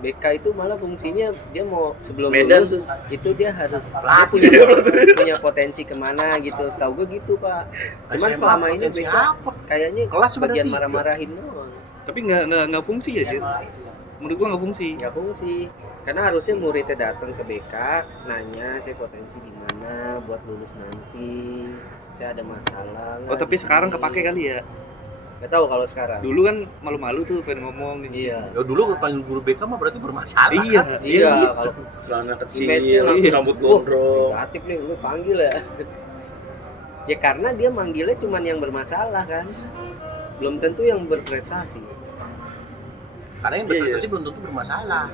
BK itu malah fungsinya dia mau sebelum Medan lulus tuh. itu dia harus dia Pelatih. punya potensi kemana gitu. Setahu gue gitu Pak. Cuman SMA selama ini potensi BK apa? kayaknya Kelas cuma ada bagian 3. marah-marahin doang. Tapi nggak fungsi ya, Jir. Menurut gua nggak fungsi. Nggak fungsi. Karena harusnya muridnya datang ke BK, nanya saya potensi di mana buat lulus nanti. Saya ada masalah. Oh, tapi sekarang kepake kali ya. Nggak tahu kalau sekarang. Dulu kan malu-malu tuh pengen ngomong nih. Iya. Ya dulu panggil guru BK mah berarti bermasalah. Iya, Iya, kalau Celana kecil, image-nya langsung rambut gondrong. negatif nih, lu panggil ya. Ya karena dia manggilnya cuman yang bermasalah kan. Belum tentu yang berprestasi. Karena yang berprestasi belum tentu bermasalah.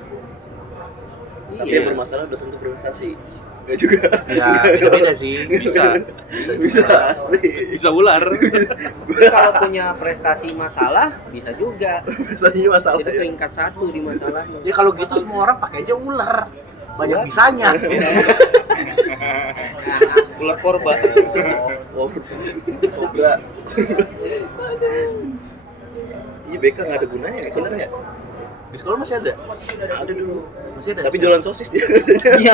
Tapi Iya. yang bermasalah udah tentu prestasi. Enggak juga. Ya beda-beda sih. Bisa. Bisa asli. Bisa ular. Tapi kalau punya prestasi masalah bisa juga. Prestasinya masalah Jadi ya. peringkat 1 di masalahnya. Ya kalau gitu semua orang pakai aja ular. banyak bisanya. Ular korba. Kobra. Iya BK nggak ada gunanya, bener ya? Di sekolah masih ada? Ada dulu. Masih ada. Tapi jualan sosis dia. Iya.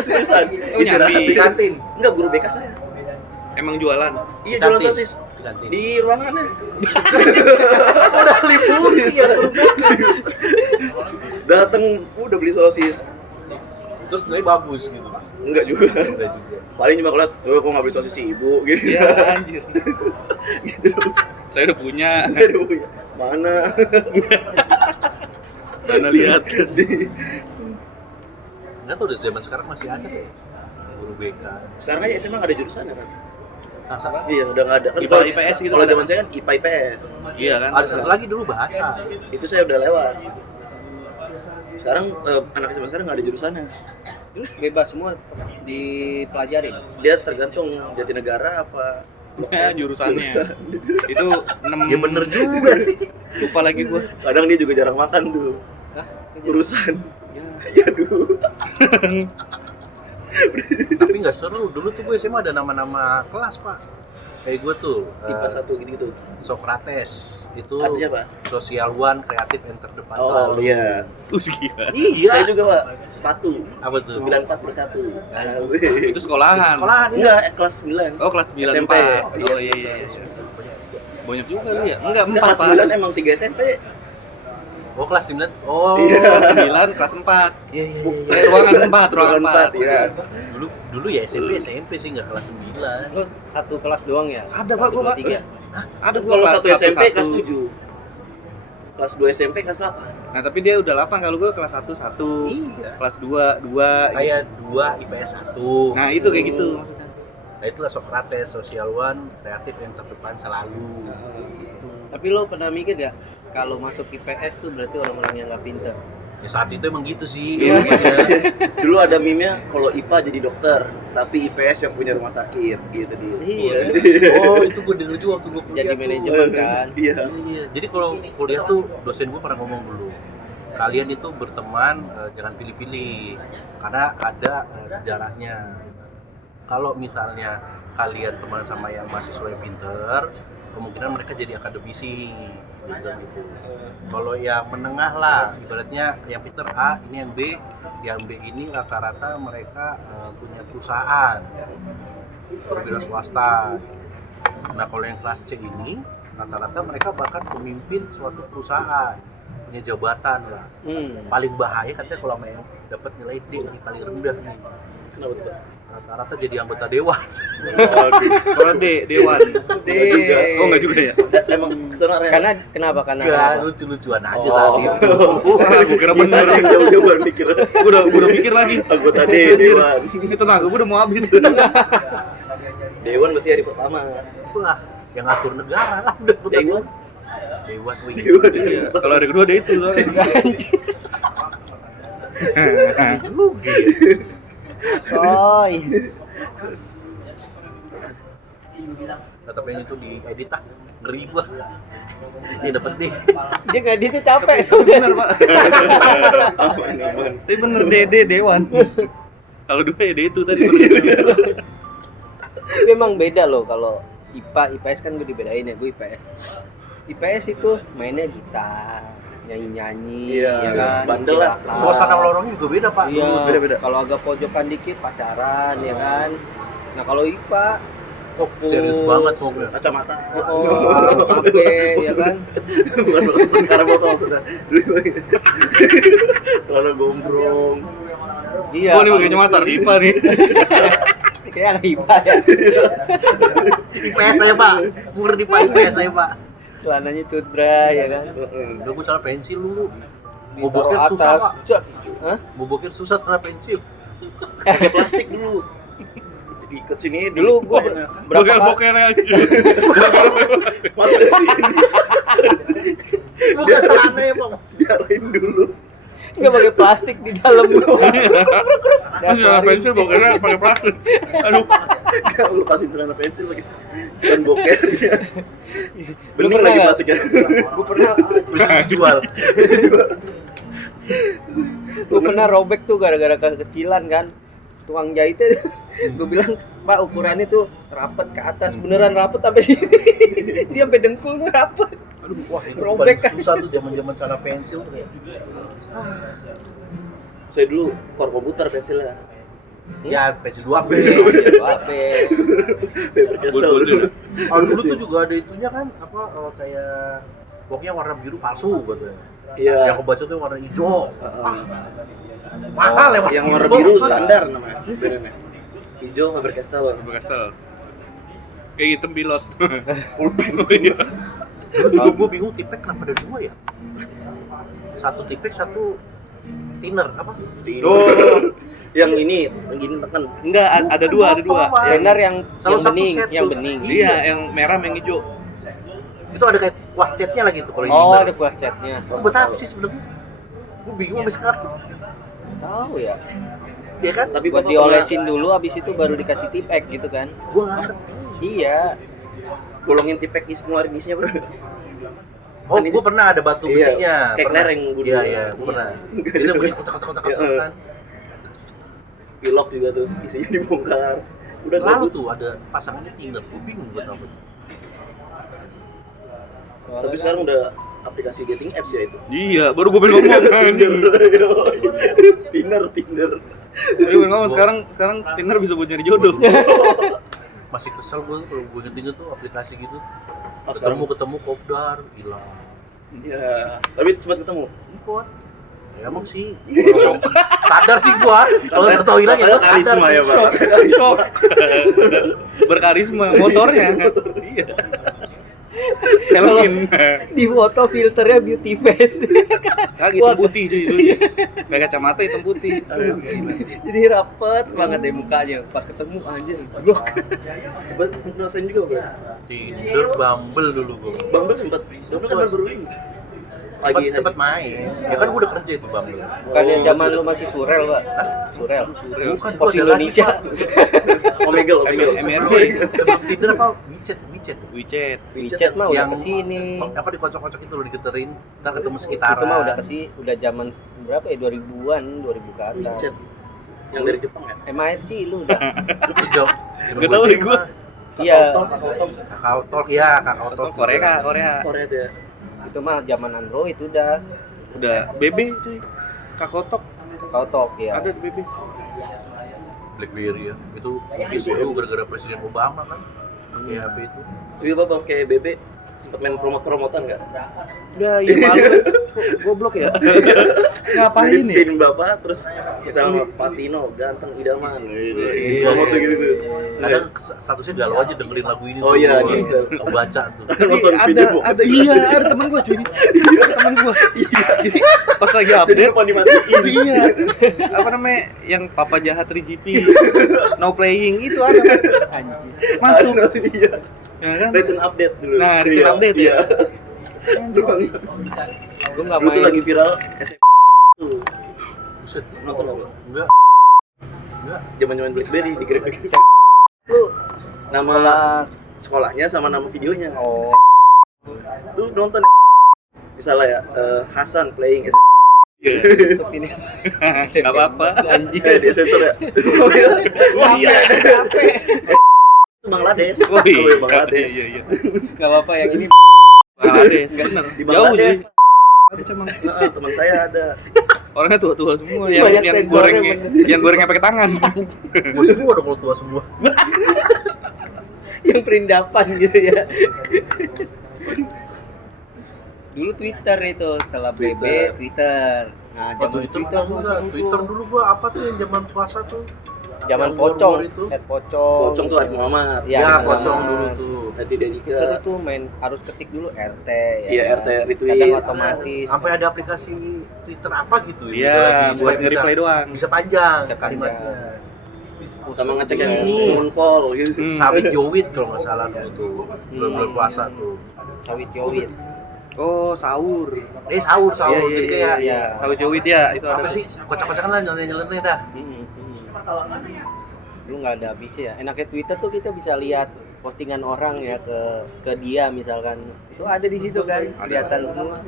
Seriusan. Oh, nyambi. Di kantin. Enggak, guru BK saya. Emang jualan. Iya, Kantin. jualan sosis. Di kantin. Di ruangannya. Udah alih fungsi ya guru BK. Dateng, udah beli sosis. Terus nilai bagus gitu. Enggak juga. Enggak juga. Paling cuma ngeliat, oh kok nggak beli sosis si ibu gitu. Iya anjir. Gitu. Saya udah punya. Aduh, mana? Mana lihat. Enggak tahu udah zaman sekarang masih ada deh. Guru BK. Sekarang aja SMA nggak ada jurusan kan? Nah, sekarang Iya, udah nggak ada. Kan IPA, kalau- IPS gitu Kalau ada. zaman saya kan IPA IPS. Iya kan? ada satu lagi dulu bahasa. Itu saya udah lewat. Sekarang anak SMA sekarang nggak ada jurusannya. Terus bebas semua dipelajarin. Dia tergantung Jatinegara apa Jurusannya. jurusan. Itu 6 Ya bener juga sih. lupa lagi gua. Kadang dia juga jarang makan tuh. Hah? Urusan. Ya aduh. Tapi nggak seru. Dulu tuh gue SMA ada nama-nama kelas, Pak. Kayak gue tuh IPA 1 gitu-gitu. Socrates itu Artinya apa? Social One, kreatif yang terdepan Oh selalu. iya. Terus gila. Iya. Saya juga, Pak. Sepatu. Apa tuh? 94 per 1. Itu sekolahan. Sekolahan ini. Enggak, kelas 9. Oh, kelas 9 SMP. 4. Iya, Oh iya iya. Banyak juga lu ya? Enggak, 4 kelas 9 emang 3 SMP. Oh kelas 9. Oh. Iya. Kelas 9, kelas 4. Iya iya iya. Ruangan 4, ruangan 4. Iya. Dulu ya SMP sih nggak kelas 9. Lu satu kelas doang ya? Ada, Pak, gua, Pak. 3. Ada gua Kalau kelas 1 SMP 1. kelas 7. Kelas 2 SMP kelas 8. Nah, tapi dia udah 8 kalau gua kelas 1 1. Iya. Kelas 2 2. Kayak 2 IPS 1. Nah, itu kayak gitu maksudnya. Nah itulah Socrates, Social One, kreatif yang terdepan selalu. Tapi lo pernah mikir gak kalau masuk IPS tuh berarti orang-orang yang nggak pinter? Ya saat itu emang gitu sih. Iya. Dulu ada meme-nya kalau IPA jadi dokter, tapi IPS yang punya rumah sakit gitu dia. Iya. Oh itu gue denger juga waktu gue kuliah Jadi tuh. manajemen kan. Iya. Iya. Jadi kalau kuliah tuh dosen gue pernah ngomong dulu, kalian itu berteman jangan pilih-pilih, karena ada sejarahnya. Kalau misalnya kalian teman sama yang mahasiswa yang pinter, kemungkinan mereka jadi akademisi. Gitu. Kalau yang menengah lah, ibaratnya yang pinter A, ini yang B ini rata-rata mereka punya perusahaan, wira swasta. Nah kalau yang kelas C ini, rata-rata mereka bahkan pemimpin suatu perusahaan, punya jabatan lah. Paling bahaya katanya kalau yang dapat nilai D, ini paling rendah nih. Kenapa tuh, Pak? Rata-rata jadi anggota dewan. Kalau Dewan. Enggak juga. Oh, enggak juga ya. Emang kesana Ren? Karena kenapa? Karena Gak apa? lucu-lucuan aja saat itu. Wah, gua kira bener. Jauh-jauh baru mikir. Gua udah mikir lagi. Anggota Dewan. Ini tenaga gua udah mau habis. Dewan berarti hari pertama. Wah, yang ngatur negara lah udah. Dewan. Dewan, wih. Dewan. Iya. Kalau hari kedua ada itu soalnya. Juga ya. Soy. Tapi yang itu diedit ah, ngeri gua. Ini dapet deh. Dia nggak itu capek. Bener, Pak. Aman, aman. Tapi bener Dewan. Kalau dua ya itu tadi bener. Tapi emang beda loh kalau IPA, IPS kan gue dibedain ya, gue IPS. IPS itu mainnya gitar, nyanyi-nyanyi, Iya, ya kan. bandel lah. istirahat. Suasana lorongnya juga beda, Pak. Iya, beda-beda. Kalau agak pojokan dikit pacaran, ya kan. Nah kalau IPA, Oh, serius banget pokoknya. Kacamata. HP, ya kan. Bukan karena botol sudah. Terlalu gombrong. Iya. Gua nih pakai kacamata IPA nih. Kayak anak IPA ya. IPS saya, Pak. Murni Pak IPS saya, Pak. Celananya cudra, ya kan. Udah gua salah pensil dulu. Mau Ditaruh boker susah, atas. Pak. Cek. Hah? Mau boker susah salah pensil. Pakai plastik dulu. Diikat sini Dulu gua Boker aja. masuk dari sini. Bukan celana ya, Pak. Diarahin dulu. nggak pakai plastik di dalam. Enggak pensil bokernya pakai plastik. Aduh. Enggak, lu lepasin celana pensil lagi. Bukan boker dia. Bening pernah lagi nggak? plastiknya. Gue pernah Bisa dijual. Gue pernah robek tuh gara-gara kekecilan kan. Tukang jahitnya gue bilang, "Pak, ukurannya tuh rapet ke atas, beneran rapet sampai sini." Dia sampai dengkul tuh rapet. Aduh, wah itu Robek paling susah tuh zaman-zaman cara pensil tuh kayak. Saya dulu for komputer pensilnya. Ya pensil 2B. Paper Castell. Kalau dulu tuh juga ada itunya kan apa kayak pokoknya warna biru palsu katanya. Iya. Yang kebaca tuh warna hijau. Mahal ya, Mas. Yang warna biru standar namanya. Brandnya. Hijau Faber Castell. Bekasel. Kayak hitam pilot. Pulpen. Iya. Dulu juga gue bingung tipek kenapa ada 2 ya? Satu tipek, satu thinner apa? Oh. Yang ini, yang gini tekan. Enggak, ada dua. Tenar yang Salah satu bening, set yang tuh. bening. Iya, yang merah sama yang hijau. Itu ada kayak kuas catnya lagi tuh kalau Oh, ini. ada kuas catnya. Itu buat apa sih sebenarnya? Gue bingung sampai sekarang. Tahu ya. Iya kan? Tapi Buat Bapak diolesin dulu, abis itu baru dikasih tipek gitu kan. Gue nggak ngerti. Iya. bolongin tipek isi ngeluarin isinya, Bro. Oh, gue pernah ada batu Iya, besinya. kayak Pernah. lereng gua dulu. Iya, iya, gue pernah. Itu bunyi kotak-kotak kan. Pilok juga tuh, isinya dibongkar. Udah Lalu gabut. tuh ada pasangannya Tinder, gue bingung buat apa. Soalnya Tapi sekarang udah aplikasi dating apps ya itu. Iya, baru gue pengen ngomong. Tinder. Baru pengen ngomong sekarang Tinder bisa buat nyari jodoh. Masih kesel gue kalau gue inget-inget tuh aplikasi gitu. Oh, sekarang Ketemu kopdar, hilang. Iya, tapi sempat ketemu. Import. Ya emang sih. Kalau sadar sih gua. Kalau nggak tahu hilang ya gua sadar. Karisma ya, Pak. Sok. Berkarisma motornya. Iya. Helmin. di foto filternya beauty face. Lagi hitam putih cuy itu. Pakai kacamata hitam putih. Aduh, gila. Jadi rapet banget deh mukanya. Pas ketemu anjir, blok. Buat ngerasain juga, Bro. Tinder, Bumble dulu gua. Bumble sempat. Bumble kan baru ini. Lagi Cepet main. Ya kan gua udah kerja itu Bumble. Bukannya zaman lu masih surel, Pak? Surel. Bukan Pos gua ada lagi, Indonesia. Omegle. MRC. Sebelum Tinder apa? WeChat. WeChat. WeChat mah udah Yang kesini. Apa dikocok-kocok itu lo diketerin, ntar ketemu sekitaran. Itu mah udah udah zaman berapa ya? 2000-an, 2000 ke atas. WeChat. Yang dari Jepang ya? MRC lu udah. Gak tau nih gua. Iya. Kakao Talk, ya Kakao Talk. Korea. Korea tuh ya. Itu mah zaman Android udah. Udah BB cuy. Kakotok Kau talk ya. ada di BB. BlackBerry ya. Itu dulu gara-gara Presiden Obama kan. Pakai HP itu. Tapi Bapak kayak Bebe sempat main promotan nggak? Udah iya malu. Goblok ya. Ngapain ya? Pin Bapak terus misalnya Patino ganteng idaman. Iya. Promo tuh gitu. Kadang statusnya galau aja dengerin lagu ini Oh tuh. iya, Gua gitu. kebaca tuh. Nonton Tapi video. ada temen gua cuy. Ada temen gua. Jadi pas lagi Jadi update lupa dimatiin. iya. Apa namanya yang Papa Jahat 3GP no playing itu ada Anjir. masuk Iya. ya kan. Recent update dulu. Nah, recent Iya, update iya. Gua enggak Dulu tuh main. lagi viral SMP tuh. Buset, Nonton apa? enggak. Zaman-zaman BlackBerry digrek-grek. Lu Nama sekolah sekolahnya sama nama videonya. oh Tuh nonton misalnya ya Hasan playing Iya. YouTube ini. Enggak apa-apa. Anjir. dia sensor ya. Oh iya. Itu Bangladesh. Oh iya. Bangladesh. Iya. Enggak apa-apa yang ini. Bangladesh bener. Di Jauh Bangladesh. sih. Ada cuman Heeh, teman saya ada. orangnya tua-tua semua Banyak yang sensornya, goreng bener. yang gorengnya pakai tangan. Gua semua udah kalau tua semua. Yang perindapan gitu ya. Dulu Twitter itu setelah BB Twitter. Nah, Oh, zaman Twitter enggak. Twitter dulu gua apa tuh yang zaman puasa tuh? zaman Yang pocong war-war itu. @pocong. Pocong tuh Arif Muhammad. Iya, Ya, Arif pocong Muhammad. dulu tuh. Nanti Seru Dedika. tuh main harus ketik dulu RT ya. Iya, RT retweet. Kadang otomatis. Sampai ada aplikasi Twitter apa gitu ya? Iya, Lagi buat bisa- nge-reply doang. Bisa panjang Bisa kalimatnya. Sama ngecek yang Ini. moonfall gitu. Sawit Jowit kalau nggak salah dulu tuh. Bulan puasa tuh. Sawit Yowit. Oh, sahur. Sahur. Iya, Jadi kayak iya. Sahur Jowit ya, itu ada. apa sih? Kocak-kocakan lah nyeleneh dah. Lu nggak ada habisnya. Enaknya Twitter tuh kita bisa lihat postingan orang ya ke dia misalkan. Itu ada di situ kan, kelihatan semua.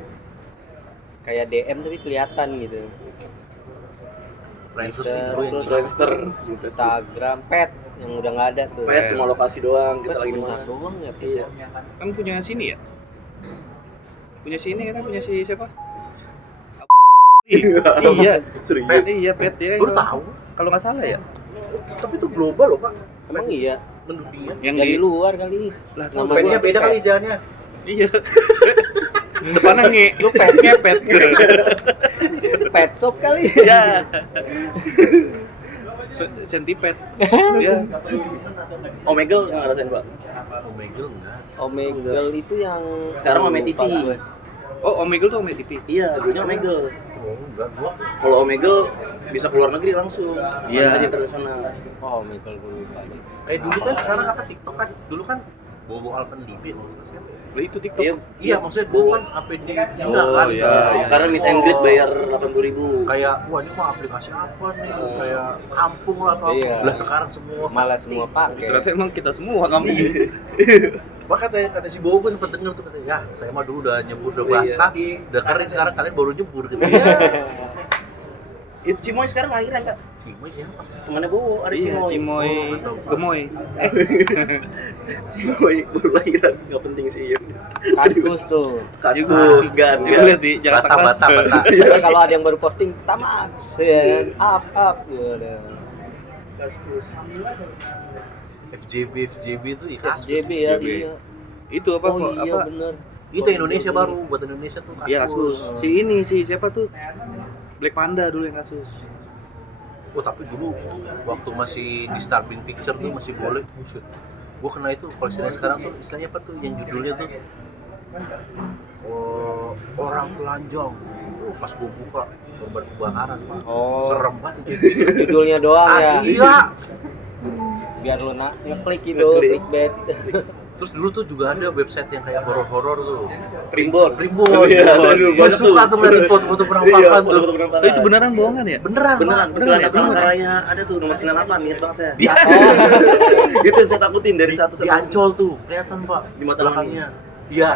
Kayak DM tapi kelihatan gitu. Friendster sih dulu yang Terus Friendster, Instagram, Pet yang udah nggak ada tuh. Pet cuma lokasi doang, Pet kita lagi di cuma mana. doang ya. Iya. Kan punya sini ya? Punya sini kan, punya si siapa? Iya. Serius. Iya, Pet ya. baru tahu. Kalau nggak salah ya. Tapi itu global loh, Pak. Emang iya. Mendunia. Yang Dari di luar kali. lah Nama Pennya gua beda Pet. kali jalannya. iya. Depannya lu pet ngepet. Pet shop kali. Iya. Centipede. Iya. Omegle nggak ngerasain Pak? Omegle enggak. Omegle itu yang Sekarang Ome TV. lupa gue. Oh, Omegle tuh Ome TV. Iya, dulunya Omegle. Oh, enggak gua. Kalau Omegle bisa keluar negeri langsung. Iya. Aja internasional. Oh, Omegle gue lupa nih. Kayak dulu kan sekarang apa TikTok kan? Dulu kan Bobo Alpenlibe kalau nggak salah siapa ya? Lah itu TikTok. Iya, maksudnya dulu kan APD enggak Oh, kan? iya. Karena meet and greet bayar 80.000. Kayak wah ini mah aplikasi apa nih? Kayak kampung lah atau Iya. apa. Lah sekarang semua Malah semua pakai. Ternyata emang kita semua kamu. Maka kata si Bobo gue sempat denger tuh katanya, ya saya mah dulu udah nyebur udah Iya. basah, udah keren sekarang kalian baru nyebur gitu. Itu Cimoy sekarang lahiran Kak. Cimoy siapa? Temannya Bowo, ada Iya, Cimoy. Cimoy, Gemoy. Cimoy baru lahiran, nggak penting sih. Kaskus tuh. Kaskus, gan, Gue lihat di Jakarta Bata, Keras. bata. Tapi kalau ada yang baru posting tamat, ya kan? Up, udah. Kaskus. FJB itu kasus. FJB ya FJB. dia. Itu apa Oh kok? iya Apa? bener. Itu Indonesia baru buat Indonesia tuh kasus. Iya, kasus. Si ini si siapa tuh? Black Panda dulu yang kasus. Oh tapi dulu waktu masih di Starbeam Picture tuh masih boleh, buset. Gua kena itu koleksinya sekarang tuh istilahnya apa tuh yang judulnya tuh orang telanjang. Pas gua buka korban kebakaran Pak. Oh. Serem banget itu. Judulnya doang ya. Asli iya. Biar lu ngeklik itu, Ngeklik. clickbait. Terus dulu tuh juga ada website yang kayak horor-horor tuh. Primbon. Primbon. Iya, aduh, Gua banyak suka tuh ngeliatin foto-foto Iya, penampakan tuh. foto-foto penampakan. Oh, itu beneran bohongan ya? Beneran, Beneran, Pak. beneran ya? Palangkaraya ada tuh nomor 98, ingat banget saya. Di, Itu yang saya takutin dari satu di Ancol tuh, kelihatan Pak. Di Mata belakangnya. Manis. Iya.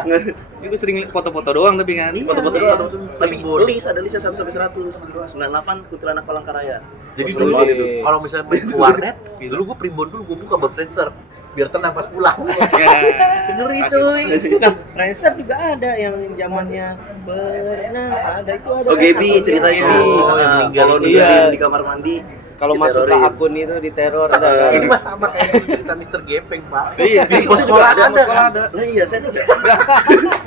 Ini gue sering liat foto-foto doang tapi kan. Foto-foto Iya, doang. foto-foto Tapi Primbon. list ada listnya 1 sampai 100. 98 Kuntilanak Palangkaraya. Jadi Seru dulu banget itu. kalau misalnya main ke warnet, dulu gua Primbon dulu gua buka Friendster biar tenang pas pulang. Ngeri cuy. Nah, Friendster juga ada yang zamannya pernah ada itu ada. Oh, kan Gaby akunnya. ceritanya. Oh, yang meninggal Kalau itu. ninggalin Iya. di kamar mandi. Kalau masuk ke diterorin. akun itu diteror ada kan. Ini mah sama kayak dulu cerita Mr. Gepeng, Pak. Iya. Di sekolah juga ada, ada Sekolah kan? ada. Lah iya, saya juga.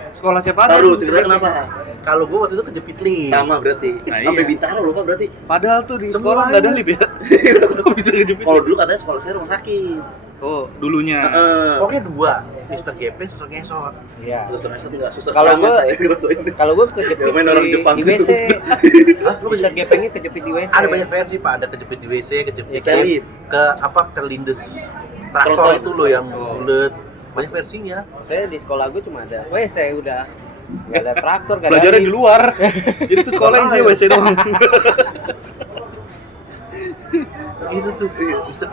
Sekolah siapa? Taruh cerita kenapa? Kalau gua waktu itu kejepit link. Sama berarti. Nah, Sampai iya. Bintaro lupa berarti. Padahal tuh di Semuanya. sekolah nggak ada lip ya. Kok bisa ngejepit? Kalau dulu katanya sekolah saya rumah sakit. Oh, dulunya. Heeh. Pokoknya dua, Mr. Gepeng, Suster Ngesot. Iya. Susah ngesot enggak, susah Kalau keramas gua- saya ngerasain. Kalau gue kejepit Yang main orang Jepang di tuh. WC. Hah? Lu Mister Gepengnya kejepit di WC. Ada banyak versi, Pak. Ada kejepit di WC, kejepit Ya, selip. ke apa? Terlindes traktor Tronton. itu loh yang bulat. Banyak versinya. Saya di sekolah gue cuma ada WC udah. Nggak ada traktor, nggak ada Belajarnya di lift. luar. Jadi tuh sekolah yang sih WC doang. Itu tuh Mr.